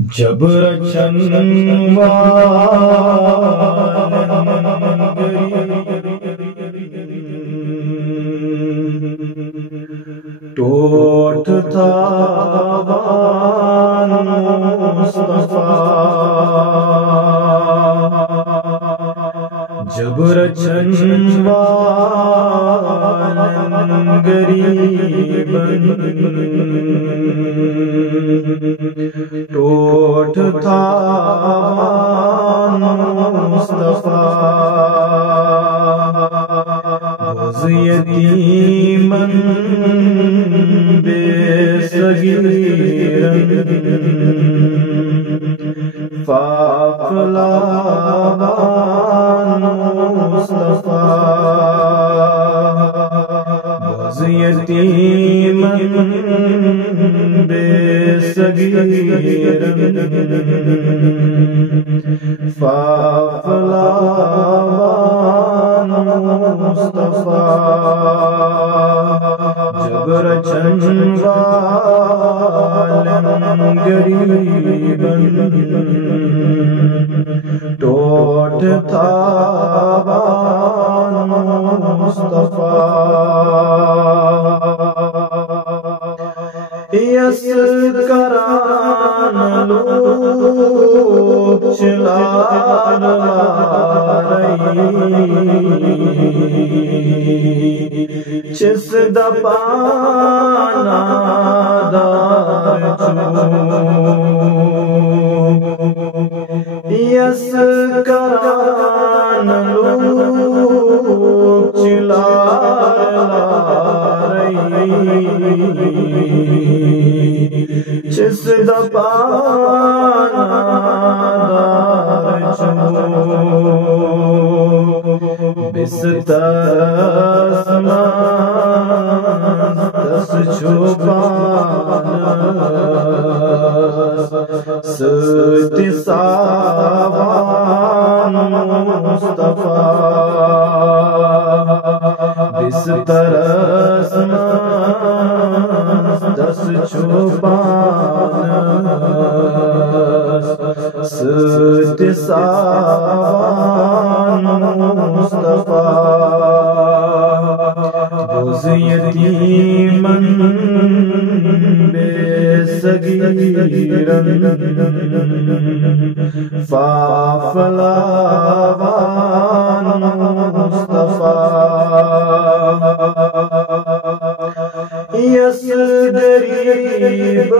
जब रचनवा टोट था मुस्तफा, जब रचनवा गरीबन टोट था मुस्तफा, बुज़ यतीमन बेसगीरन फाफलावान मुस्तफा, बुज़ यतीमन बेसगीरन फाफलावान मुस्तफा, जब रचनवा गरीबन टोट था मुस्तफा, यस करान लोग चला रही, चिस दपाना दार यस करान लोग चला जिस दपाना बिस्तर दस छुपाना सावान मुस्तफा, बिस्तर दस छुपाना सावान मुस्तफा, बुज़ यतीमन बेसगीरन फाफलावान मुस्तफा, यस गरीब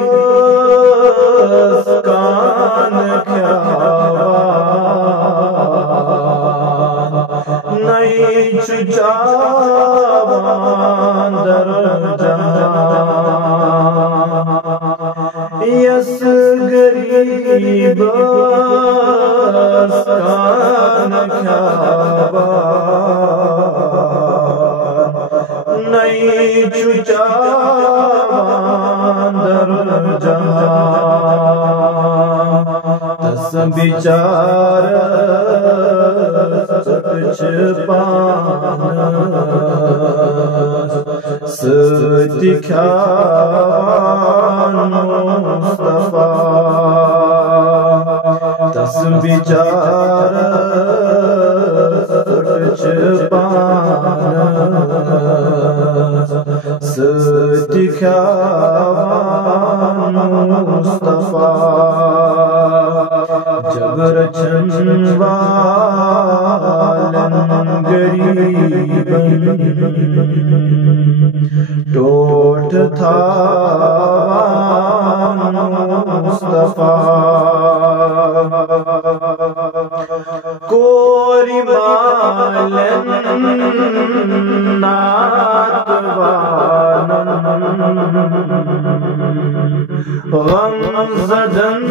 कान ख्यावा नहीं चुचावान दर जहां, यस गरीब कान ख्यावा नहीं चुचावान दर जहां, तस बिचार दिखावान मुस्तफा, तस बिचार दिखावान मुस्तफा, जब रचनवा गरीबन टोट था मुस्तफा, कोरी मालन नातवान गम ज़दन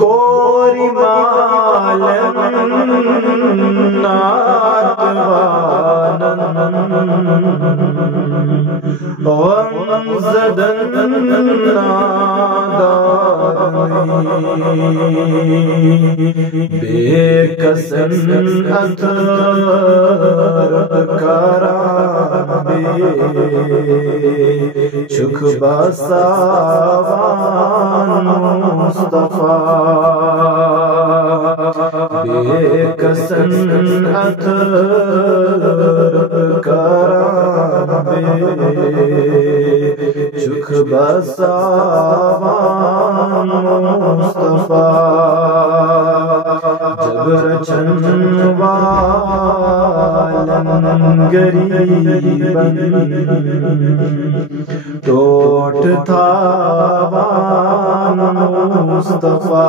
कोरी मालन नातवान गमज़दन बेकसन अतर कराबे चुख बसावान मुस्तफा बेकसन अतर कराबे चुख बसावान मुस्तफा जब रचन वालन गरीबन टोट था Mustafa.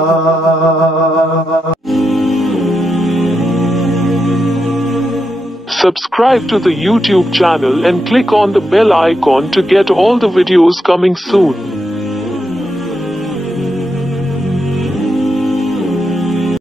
Subscribe to the YouTube channel and click on the bell icon to get all the videos coming soon.